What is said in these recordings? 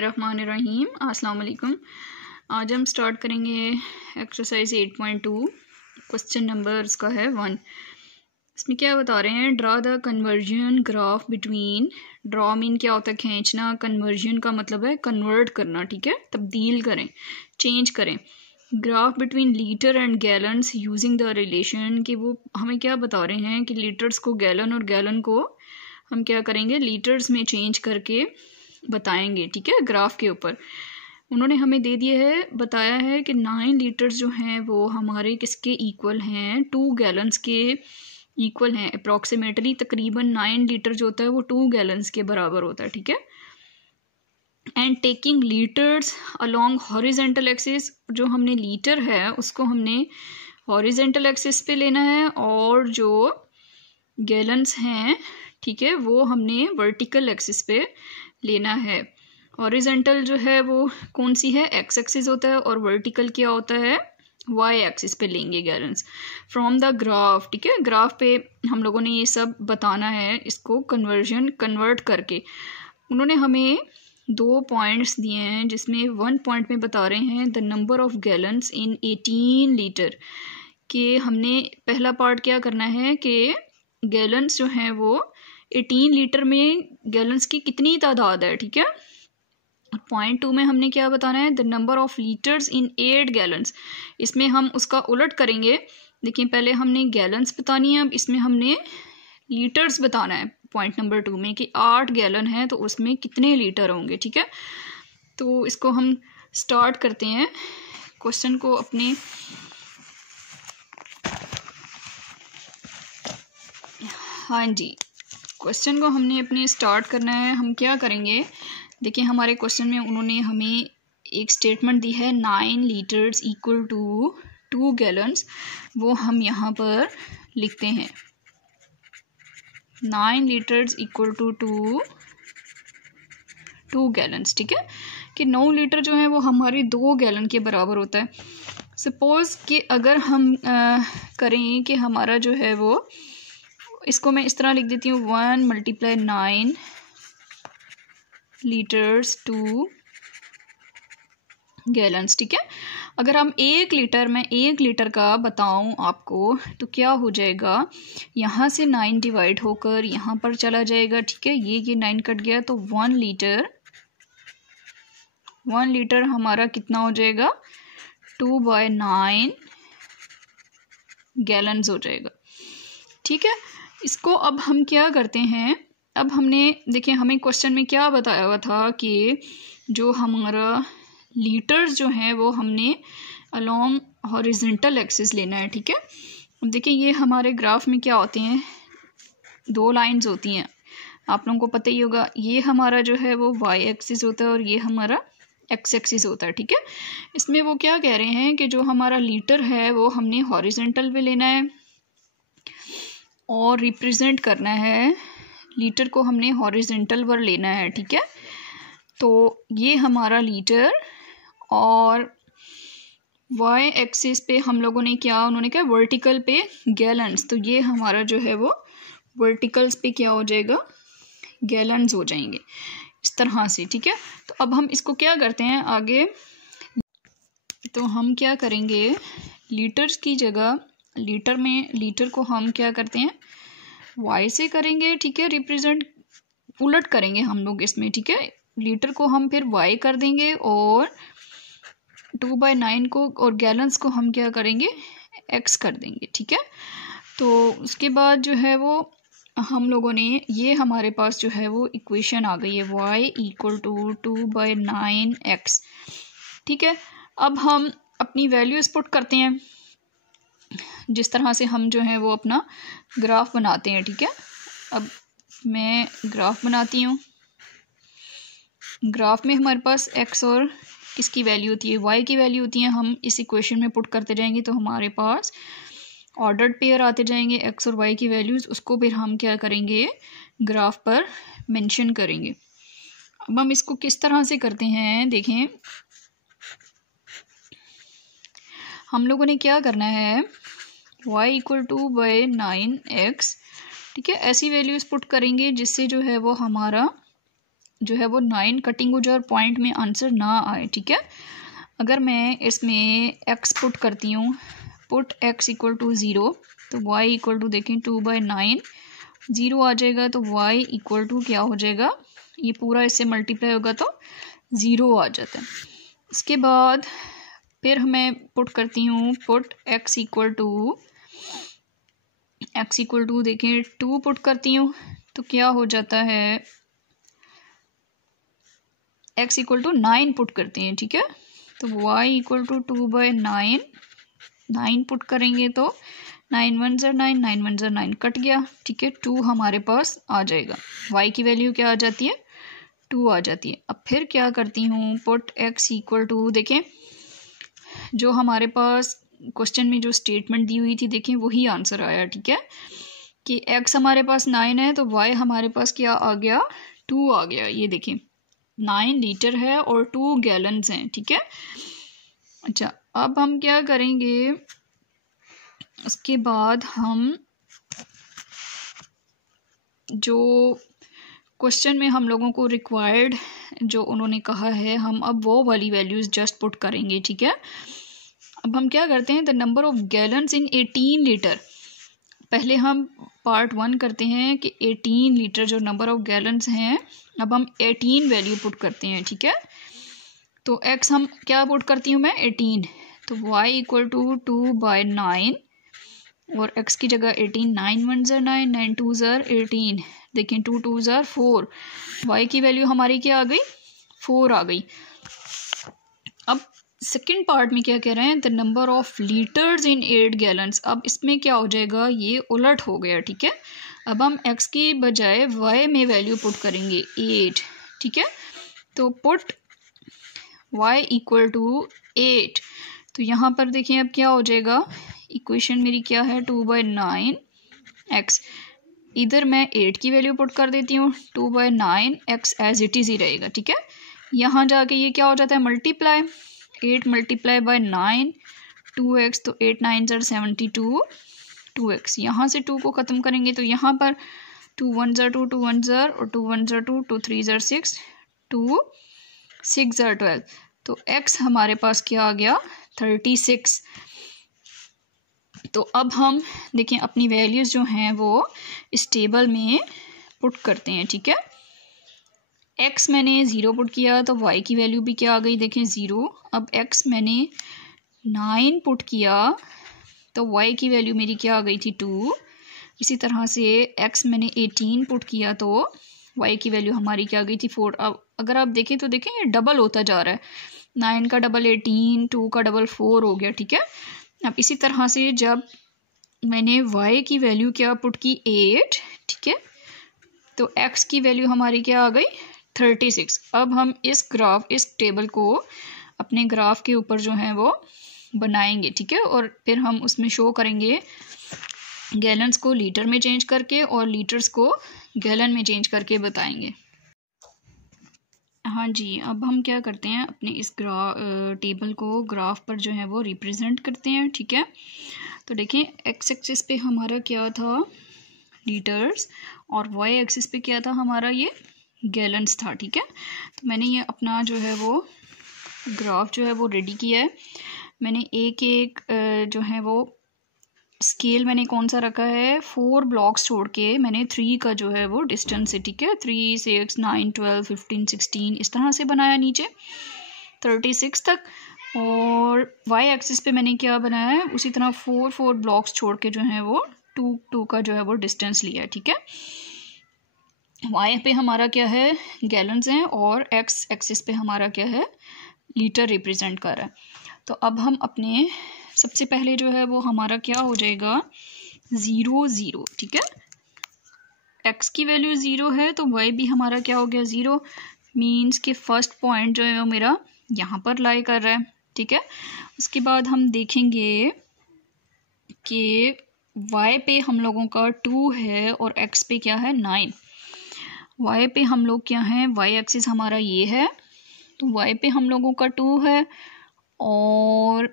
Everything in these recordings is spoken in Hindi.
बिस्मिल्लाहिर्रहमानिर्रहीम। अस्सलाम वालेकुम। आज हम स्टार्ट करेंगे एक्सरसाइज 8.2। क्वेश्चन नंबर इसका है 1। इसमें क्या बता रहे हैं, draw the conversion graph between. Draw mean क्या होता है, खींचना। कन्वर्जन का मतलब है कन्वर्ट करना, ठीक है, तब्दील करें, चेंज करें। Graph between litre and gallons using the relation, कि वो हमें क्या बता रहे हैं कि लीटर्स को गैलन और गैलन को हम क्या करेंगे, लीटर्स में चेंज करके बताएंगे, ठीक है, ग्राफ के ऊपर। उन्होंने हमें दे दिया है, बताया है कि 9 लीटर्स जो हैं वो हमारे किसके इक्वल हैं, 2 गैलन्स के इक्वल हैं। अप्रॉक्सीमेटली तकरीबन 9 लीटर जो होता है वो 2 गैलन्स के बराबर होता है, ठीक है। And taking litres along horizontal axis, जो हमने लीटर है उसको हमने हॉरिजेंटल एक्सिस पे लेना है, और जो गैलन्स हैं, ठीक है, वो हमने वर्टिकल एक्सिस पे लेना है। हॉरिजेंटल जो है वो कौन सी है, एक्स एक्सिस होता है, और वर्टिकल क्या होता है, वाई एक्सिस पे लेंगे गैलन्स फ्रॉम द ग्राफ, ठीक है। ग्राफ पे हम लोगों ने ये सब बताना है, इसको कन्वर्ट करके। उन्होंने हमें 2 पॉइंट्स दिए हैं, जिसमें 1 पॉइंट में बता रहे हैं the number of gallons in 18 litre, कि हमने पहला पार्ट क्या करना है कि गैलन्स जो हैं वो 18 लीटर में गैलन्स की कितनी तादाद है, ठीक है। पॉइंट 2 में हमने क्या बताना है, the number of litres in 8 gallons. इसमें हम उसका उलट करेंगे। देखिए, पहले हमने गैलन्स बतानी है, अब इसमें हमने लीटर्स बताना है। पॉइंट नंबर 2 में कि 8 गैलन है तो उसमें कितने लीटर होंगे, ठीक है। तो इसको हम स्टार्ट करते हैं क्वेश्चन को अपने। हाँ जी, क्वेश्चन को हमने अपने स्टार्ट करना है। हम क्या करेंगे, देखिए हमारे क्वेश्चन में उन्होंने हमें एक स्टेटमेंट दी है, 9 लीटर्स इक्वल टू 2 गैलन्स। वो हम यहाँ पर लिखते हैं, 9 लीटर्स इक्वल टू 2 गैलन्स, ठीक है, कि 9 लीटर जो है वो हमारे 2 गैलन के बराबर होता है। सपोज़ कि अगर हम करें कि हमारा जो है वो, इसको मैं इस तरह लिख देती हूँ, 1 × 9 लीटर्स 2 गैलन्स, ठीक है। अगर हम 1 लीटर में 1 लीटर का बताऊं आपको, तो क्या हो जाएगा, यहाँ से 9 डिवाइड होकर यहाँ पर चला जाएगा, ठीक है। ये 9 कट गया तो 1 लीटर हमारा कितना हो जाएगा, 2/9 गैलन्स हो जाएगा, ठीक है। इसको अब हम क्या करते हैं, अब हमने देखिए हमें क्वेश्चन में क्या बताया हुआ था कि जो हमारा लीटर्स जो हैं वो हमने अलोंग हॉरिजेंटल एक्सिस लेना है, ठीक है। अब देखिए ये हमारे ग्राफ में क्या होते हैं, 2 लाइंस होती हैं, आप लोगों को पता ही होगा। ये हमारा जो है वो वाई एक्सिस होता है और ये हमारा एक्स एक्सिस होता है, ठीक है। इसमें वो क्या कह रहे हैं कि जो हमारा लीटर है वो हमने हॉरिजेंटल पे लेना है और रिप्रेजेंट करना है, लीटर को हमने हॉरिजेंटल पर लेना है, ठीक है। तो ये हमारा लीटर, और वाई एक्सिस पे हम लोगों ने क्या, उन्होंने क्या, वर्टिकल पे गैलन्स, तो ये हमारा जो है वो वर्टिकल्स पे क्या हो जाएगा, गैलन्स हो जाएंगे इस तरह से, ठीक है। तो अब हम इसको क्या करते हैं आगे, तो हम क्या करेंगे, लीटर्स की जगह लीटर में लीटर को हम क्या करते हैं, वाई से करेंगे, ठीक है, रिप्रेजेंट, उलट करेंगे हम लोग इसमें, ठीक है। लीटर को हम फिर वाई कर देंगे और 2/9 को और गैलन्स को हम क्या करेंगे, एक्स कर देंगे, ठीक है। तो उसके बाद जो है वो हम लोगों ने, ये हमारे पास जो है वो इक्वेशन आ गई है, y = 2/9x, ठीक है। अब हम अपनी वैल्यूज पुट करते हैं, जिस तरह से हम जो है वो अपना ग्राफ बनाते हैं, ठीक है। अब मैं ग्राफ बनाती हूँ। ग्राफ में हमारे पास x और किसकी वैल्यू होती है, y की वैल्यू होती है। हम इस इक्वेशन में पुट करते जाएंगे तो हमारे पास ऑर्डर्ड पेयर आते जाएंगे, x और y की वैल्यूज़, उसको फिर हम क्या करेंगे, ग्राफ पर मेंशन करेंगे। अब हम इसको किस तरह से करते हैं, देखें हम लोगों ने क्या करना है, y = 2/9x, ठीक है। ऐसी वैल्यूज़ पुट करेंगे जिससे जो है वो हमारा जो है वो 9 कटिंग हो जाए और पॉइंट में आंसर ना आए, ठीक है। अगर मैं इसमें x पुट करती हूँ, पुट x इक्वल टू 0, तो y इक्वल टू देखें 2/9, 0 आ जाएगा, तो y इक्वल टू क्या हो जाएगा, ये पूरा इससे मल्टीप्लाई होगा तो 0 आ जाता है। इसके बाद फिर मैं पुट करती हूँ, पुट x इक्वल टू देखें 2 पुट करती हूँ, तो क्या हो जाता है, x इक्वल टू 9 पुट करते हैं, ठीक है। तो y इक्वल टू 2/9, 9 पुट करेंगे तो 9 1 ज़र 9, 9 1 ज़र 9 कट गया, ठीक है। 2 हमारे पास आ जाएगा, y की वैल्यू क्या आ जाती है, 2 आ जाती है। अब फिर क्या करती हूँ, पुट x इक्वल टू देखें जो हमारे पास क्वेश्चन में जो स्टेटमेंट दी हुई थी, देखें वही आंसर आया, ठीक है, कि x हमारे पास 9 है तो y हमारे पास क्या आ गया, 2 आ गया। ये देखें 9 लीटर है और 2 गैलन्स हैं, ठीक है। अच्छा, अब हम क्या करेंगे, उसके बाद हम जो क्वेश्चन में हम लोगों को रिक्वायर्ड जो उन्होंने कहा है, हम अब वो वाली वैल्यूज़ जस्ट पुट करेंगे, ठीक है। अब हम क्या करते हैं, the number of gallons in 18 litre, पहले हम पार्ट 1 करते हैं कि 18 लीटर जो नंबर ऑफ गैलन्स हैं, अब हम 18 वैल्यू पुट करते हैं, ठीक है। तो x हम क्या पुट करती हूँ मैं, 18, तो y इक्वल टू 2/9 और x की जगह 18, 9 1 ज़र 9, 9 2 ज़र 18, देखें 2 2 ज़र 4, y की वैल्यू हमारी क्या आ गई, 4 आ गई। अब सेकंड पार्ट में क्या कह रहे हैं, the number of litres in 8 gallons, अब इसमें क्या हो जाएगा, ये उलट हो गया, ठीक है। अब हम x की बजाय y में वैल्यू पुट करेंगे 8, ठीक है। तो पुट y इक्वल टू 8, तो यहाँ पर देखिए अब क्या हो जाएगा, इक्वेशन मेरी क्या है, 2/9 x, इधर मैं 8 की वैल्यू पुट कर देती हूँ, 2/9 x एज इट इज़ ही रहेगा, ठीक है। यहाँ जाके ये क्या हो जाता है, मल्टीप्लाई, 8 मल्टीप्लाई बाय 9 2x, तो 8 9 ज़र 72 2x, यहाँ से 2 को ख़त्म करेंगे तो यहाँ पर 2 1 ज़र 2, 2 1 ज़र और 2 1 ज़र 2, 2 3 ज़र 6, 2 6 ज़र 12, तो x हमारे पास क्या आ गया, 36। तो अब हम देखें अपनी वैल्यूज़ जो हैं वो इस टेबल में पुट करते हैं, ठीक है। x मैंने 0 पुट किया तो y की वैल्यू भी क्या आ गई, देखें 0। अब x मैंने 9 पुट किया तो y की वैल्यू मेरी क्या आ गई थी, 2। इसी तरह से x मैंने 18 पुट किया तो y की वैल्यू हमारी क्या आ गई थी, 4। अब अगर आप देखें तो देखें ये डबल होता जा रहा है, 9 का डबल 18, 2 का डबल 4 हो गया, ठीक है। अब इसी तरह से जब मैंने y की वैल्यू क्या पुट की, 8, ठीक है, तो x की वैल्यू हमारी क्या आ गई, 36। अब हम इस टेबल को अपने ग्राफ के ऊपर जो है वो बनाएंगे, ठीक है, और फिर हम उसमें शो करेंगे गैलन्स को लीटर में चेंज करके और लीटर्स को गैलन में चेंज करके बताएंगे। हाँ जी, अब हम क्या करते हैं, अपने इस टेबल को ग्राफ पर जो है वो रिप्रेजेंट करते हैं, ठीक है। तो देखें एक्स एक्सिस पे हमारा क्या था, लीटर्स, और वाई एक्सिस पे क्या था हमारा, ये गैलन्स था, ठीक है। तो मैंने ये अपना जो है वो ग्राफ जो है वो रेडी किया है। मैंने एक एक जो है वो स्केल मैंने कौन सा रखा है, 4 ब्लॉक्स छोड़ के मैंने 3 का जो है वो डिस्टेंस है, ठीक है, 3 6 9 12 15 16 इस तरह से बनाया नीचे 36 तक। और वाई एक्सिस पे मैंने क्या बनाया है, उसी तरह 4 ब्लॉक्स छोड़ के जो है वो 2 का जो है वो डिस्टेंस लिया है, ठीक है। वाई पे हमारा क्या है, गैलन्स हैं, और एक्स एक्सिस पे हमारा क्या है, लीटर रिप्रेजेंट कर रहा है। तो अब हम अपने सबसे पहले जो है वो हमारा क्या हो जाएगा, 0 0, ठीक है। एक्स की वैल्यू 0 है तो वाई भी हमारा क्या हो गया, 0, मीन्स कि फर्स्ट पॉइंट जो है वो मेरा यहाँ पर लाई कर रहा है, ठीक है। उसके बाद हम देखेंगे कि वाई पे हम लोगों का 2 है और एक्स पे क्या है, 9। वाई पे हम लोग क्या हैं, वाई एक्सिस हमारा ये है, तो वाई पे हम लोगों का 2 है और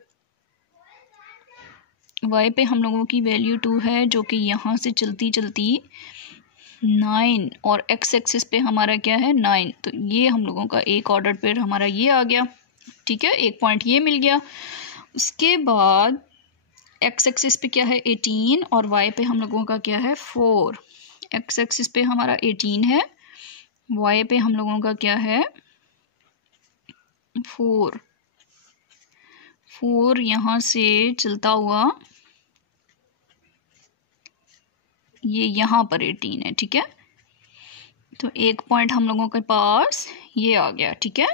वाई पे हम लोगों की वैल्यू 2 है, जो कि यहाँ से चलती चलती 9 और एक्स एक्सिस पे हमारा क्या है 9, तो ये हम लोगों का एक ऑर्डर पेयर हमारा ये आ गया, ठीक है, एक पॉइंट ये मिल गया। उसके बाद एक्स एक्सिस पे क्या है 18 और वाई पे हम लोगों का क्या है 4। एक्स एक्सिस पे हमारा 18 है, वाई पे हम लोगों का क्या है 4। 4 यहाँ से चलता हुआ ये यहाँ पर 18 है, ठीक है। तो एक पॉइंट हम लोगों के पास ये आ गया, ठीक है।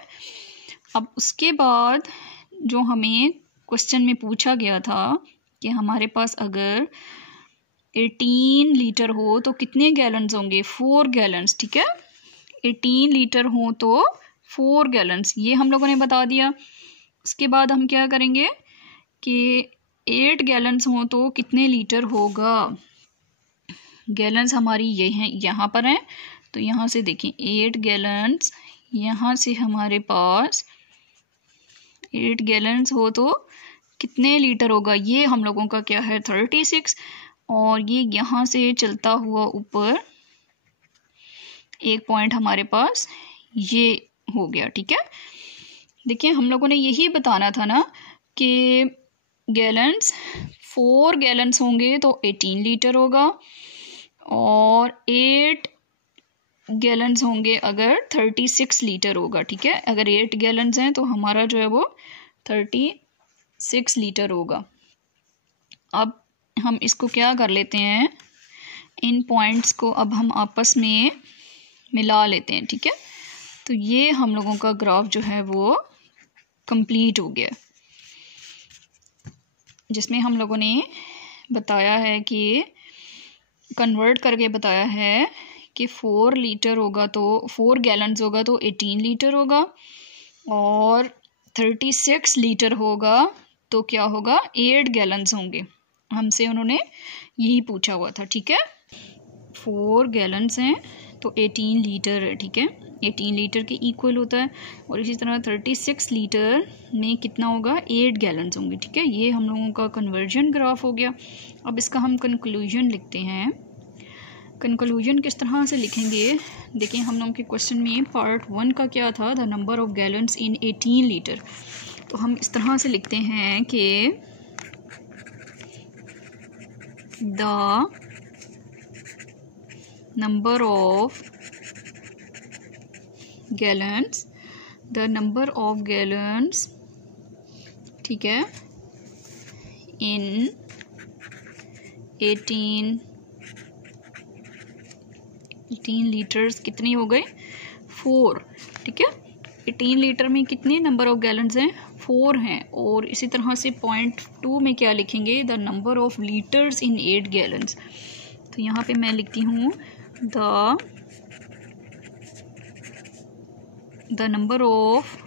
अब उसके बाद जो हमें क्वेश्चन में पूछा गया था कि हमारे पास अगर 18 लीटर हो तो कितने गैलन्स होंगे, 4 गैलन्स, ठीक है। 18 लीटर हो तो 4 गैलन्स, ये हम लोगों ने बता दिया। उसके बाद हम क्या करेंगे कि 8 गैलन्स हो तो कितने लीटर होगा। गैलन्स हमारी ये हैं, यहाँ पर हैं, तो यहाँ से देखें 8 गैलन्स, यहाँ से हमारे पास 8 गैलन्स हो तो कितने लीटर होगा, ये हम लोगों का क्या है 36, और ये यहाँ से चलता हुआ ऊपर एक पॉइंट हमारे पास ये हो गया, ठीक है। देखिए हम लोगों ने यही बताना था ना कि गैलन्स 4 गैलन्स होंगे तो 18 लीटर होगा, और 8 गैलन्स होंगे अगर 36 लीटर होगा, ठीक है। अगर 8 गैलन्स हैं तो हमारा जो है वो 36 लीटर होगा। अब हम इसको क्या कर लेते हैं, इन पॉइंट्स को अब हम आपस में मिला लेते हैं, ठीक है। तो ये हम लोगों का ग्राफ जो है वो कंप्लीट हो गया, जिसमें हम लोगों ने बताया है कि कन्वर्ट करके बताया है कि 4 लीटर होगा तो 4 गैलन्स होगा तो 18 लीटर होगा, और 36 लीटर होगा तो क्या होगा 8 गैलन्स होंगे। हमसे उन्होंने यही पूछा हुआ था, ठीक है। 4 गैलन्स हैं तो 18 लीटर है, ठीक है, 18 लीटर के इक्वल होता है। और इसी तरह 36 लीटर में कितना होगा 8 गैलन्स होंगे, ठीक है। ये हम लोगों का कन्वर्जन ग्राफ हो गया। अब इसका हम कंक्लूजन लिखते हैं। कंक्लूजन किस तरह से लिखेंगे, देखिए हम लोगों के क्वेश्चन में पार्ट 1 का क्या था, the number of gallons in 18 litre. तो हम इस तरह से लिखते हैं कि the number of gallons, the number of gallons, ठीक है, इन 18 लीटर्स कितनी हो गए 4, ठीक है। 18 लीटर में कितने नंबर ऑफ गैलन्स हैं 4 हैं। और इसी तरह से पॉइंट 2 में क्या लिखेंगे, the number of litres in 8 gallons. तो यहाँ पे मैं लिखती हूँ the number of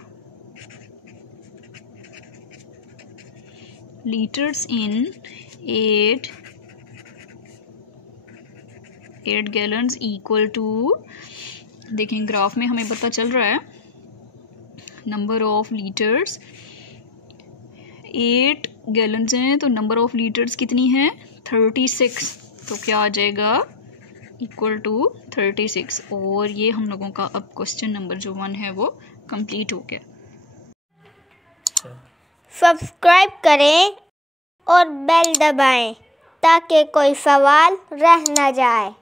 litres in 8 gallons equal to, देखें ग्राफ में हमें पता चल रहा है नंबर ऑफ लीटर्स 8 गैलन्स हैं तो नंबर ऑफ लीटर्स कितनी है 36, तो क्या आ जाएगा इक्वल टू 36। और ये हम लोगों का अब क्वेश्चन नंबर जो 1 है वो कंप्लीट हो गया। सब्सक्राइब करें और बेल दबाएं ताकि कोई सवाल रह न जाए।